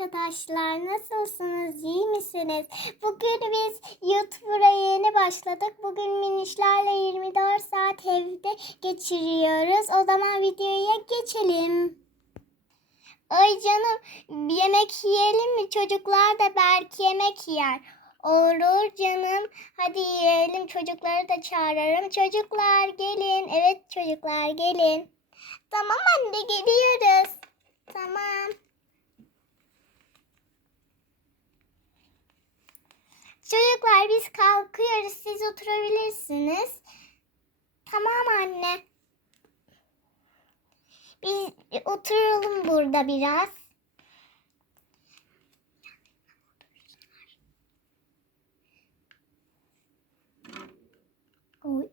arkadaşlar. Nasılsınız? İyi misiniz? Bugün biz YouTube'a yeni başladık. Bugün minişlerle 24 saat evde geçiriyoruz. O zaman videoya geçelim. Ay canım yemek yiyelim mi? Çocuklar da belki yemek yer. Olur canım. Hadi yiyelim. Çocukları da çağırırım. Çocuklar gelin. Evet çocuklar gelin. Tamam anne geliyoruz. Tamam. Çocuklar biz kalkıyoruz. Siz oturabilirsiniz. Tamam anne. Biz oturalım burada biraz. Oy.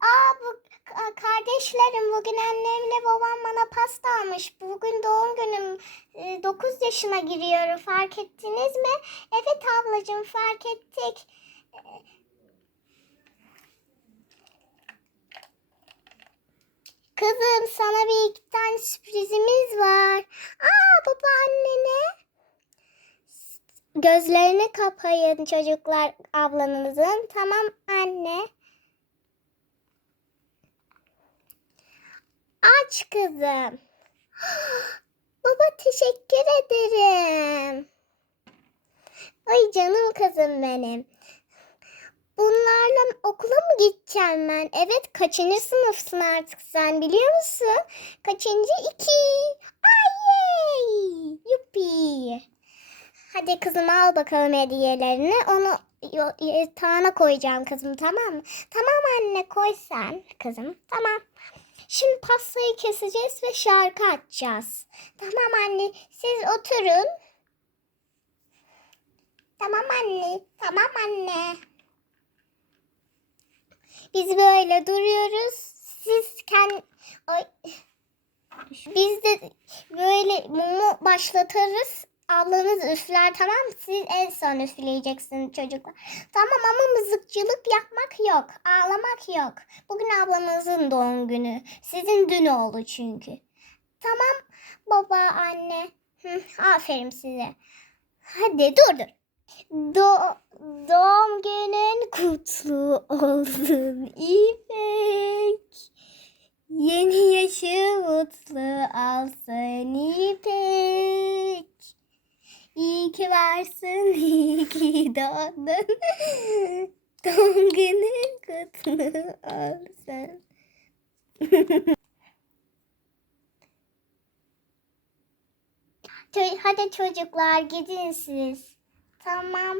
Aa bu ka- kardeşlerim bugün annemle babam bana pasta almış. Bugün doğum günüm. 9 yaşına giriyorum. Fark ettiniz mi? Evet ablacığım fark ettik. Kızım sana bir iki tane sürprizimiz var. Aa baba annene. Gözlerini kapayın çocuklar ablanızın. Tamam anne. Aç kızım. Baba teşekkür ederim. Ay canım kızım benim. Bunlarla okula mı gideceğim ben? Evet kaçıncı sınıfsın artık sen biliyor musun? Kaçıncı? iki. Ay Yuppi. Hadi kızım al bakalım hediyelerini. Onu yatağına koyacağım kızım tamam mı? Tamam anne koy sen kızım. Tamam. Şimdi pastayı keseceğiz ve şarkı açacağız. Tamam anne siz oturun. Tamam anne. Tamam anne. Biz böyle duruyoruz. Siz kendi... Biz de böyle mumu başlatırız. Ablanız üfler tamam? Siz en son üfleyeceksiniz çocuklar. Tamam ama mızıkçılık yapmak yok. Ağlamak yok. Bugün ablanızın doğum günü. Sizin dün oldu çünkü. Tamam baba anne. Hı, aferin size. Hadi dur dur. Do doğum günün kutlu olsun İpek. Yeni yaşı mutlu alsın İpek. İyi ki varsın, iyi ki doğdun. Doğum günün kutlu olsun. Hadi çocuklar gidin siz. Tamam.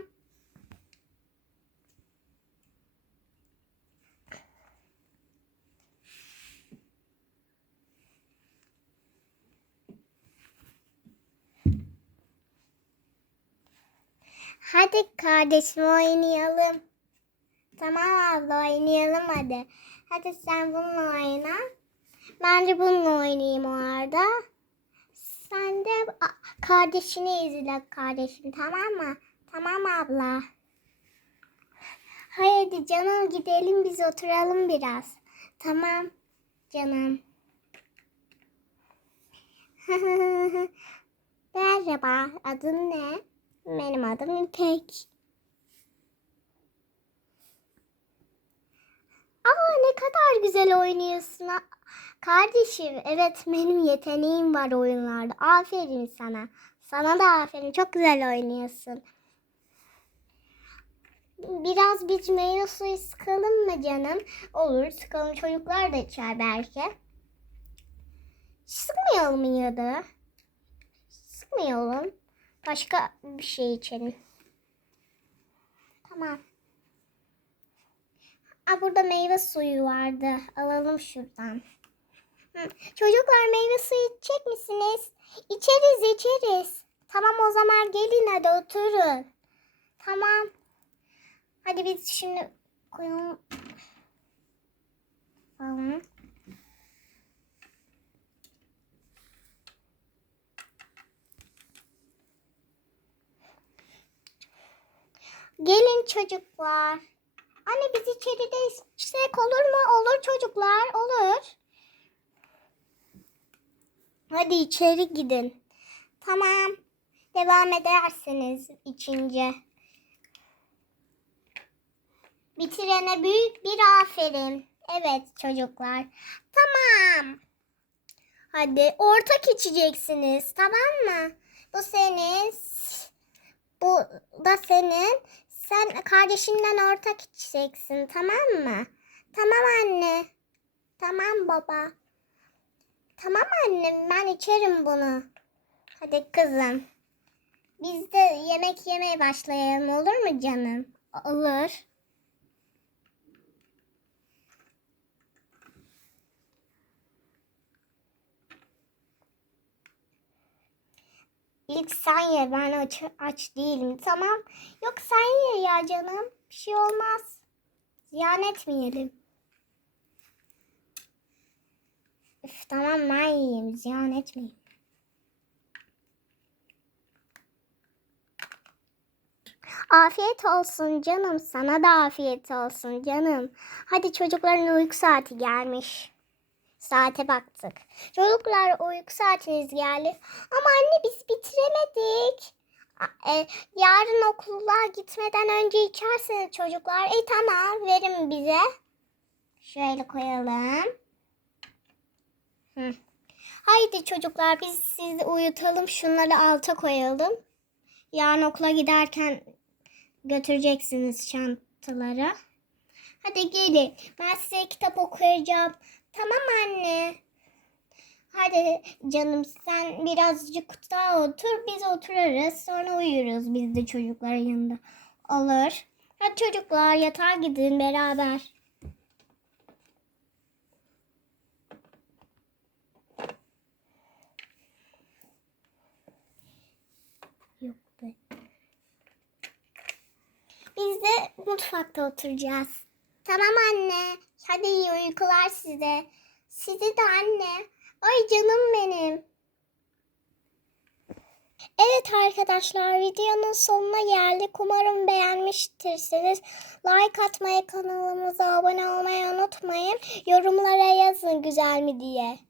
Hadi kardeşim oynayalım. Tamam abla oynayalım hadi. Hadi sen bununla oyna. Ben de bununla oynayayım o arada. Sen de kardeşini izle kardeşim tamam mı? Tamam abla. Haydi canım gidelim biz oturalım biraz. Tamam canım. Merhaba adın ne? Benim adım İpek. Aa ne kadar güzel oynuyorsun. Kardeşim evet benim yeteneğim var oyunlarda. Aferin sana. Sana da aferin. Çok güzel oynuyorsun. Biraz biz meyve suyu sıkalım mı canım? Olur sıkalım. Çocuklar da içer belki. Sıkmayalım ya da. Sıkmayalım. Başka bir şey içelim. Tamam. Aa, burada meyve suyu vardı. Alalım şuradan. Hı. Çocuklar meyve suyu içecek misiniz? İçeriz içeriz. Tamam o zaman gelin hadi oturun. Tamam. Hadi biz şimdi koyalım. Tamam. Gelin çocuklar. Anne biz içeride içsek olur mu? Olur çocuklar, olur. Hadi içeri gidin. Tamam. Devam edersiniz içince. Bitirene büyük bir aferin. Evet çocuklar. Tamam. Hadi ortak içeceksiniz tamam mı? Bu senin. Bu da senin. Sen kardeşinden ortak içeceksin tamam mı? Tamam anne. Tamam baba. Tamam annem ben içerim bunu. Hadi kızım. Biz de yemek yemeye başlayalım olur mu canım? Olur. İlk sen ye ben aç, aç değilim tamam. Yok sen ye ya canım. Bir şey olmaz. Ziyan etmeyelim. Üf, tamam ben yiyeyim ziyan etmeyeyim. Afiyet olsun canım. Sana da afiyet olsun canım. Hadi çocukların uyku saati gelmiş. Saate baktık. Çocuklar uyku saatiniz geldi. Ama anne biz bitiremedik. E, yarın okula gitmeden önce içersiniz çocuklar. E tamam verin bize. Şöyle koyalım. Hı. Haydi çocuklar biz sizi uyutalım. Şunları alta koyalım. Yarın okula giderken götüreceksiniz çantalara. Hadi gelin. Ben size kitap okuyacağım. Tamam anne. Hadi canım sen birazcık daha otur. Biz otururuz. Sonra uyuruz biz de çocukların yanında. Olur. Hadi çocuklar yatağa gidin beraber. Yok be. Biz de mutfakta oturacağız. Tamam anne. Hadi iyi uykular size. Sizi de anne. Ay canım benim. Evet arkadaşlar videonun sonuna geldik. Umarım beğenmiştirsiniz. Like atmayı, kanalımıza abone olmayı unutmayın. Yorumlara yazın güzel mi diye.